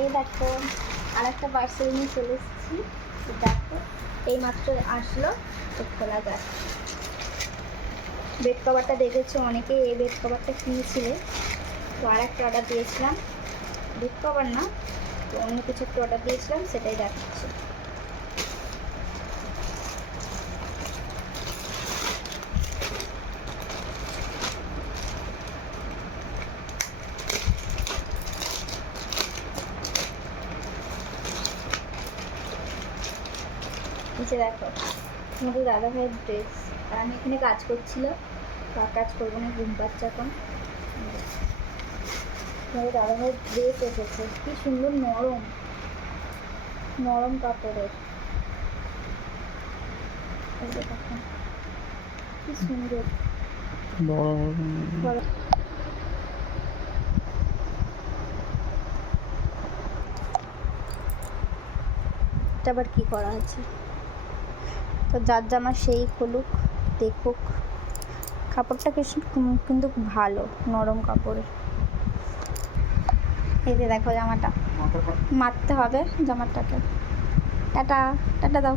এই দেখো আর একটা পার্সেল নিয়ে চলে এসেছি। দেখো এই মাত্র আসলো, তো খোলা যাক। বেড কভারটা দেখেছো অনেকেই, এই বেড কভারটা কিনেছিলে, তো আর একটা অর্ডার দিয়েছিলাম, বেড কভার না তো অন্য কিছু একটা অর্ডার দিয়েছিলাম, সেটাই দেখাচ্ছি। নিচে দেখো আমাদের দাদা ভাইয়ের ড্রেস, আর আমি এখানে কাজ করছিলাম, কাজ করবো না, ঘুম পাচ্ছে এখন। আমাদের দাদা ভাইয়ের ড্রেস এসেছে, কি সুন্দর নরম নরম কাপড়ের, কি সুন্দর। এটা আবার কি করা আছে, তো যার জামা সেই খুলুক দেখুক। কাপড়টা কিন্তু ভালো, নরম কাপড়ের। এই যে দেখো জামাটা, মারতে হবে জামাটাকে। টাটা টাটা দাও।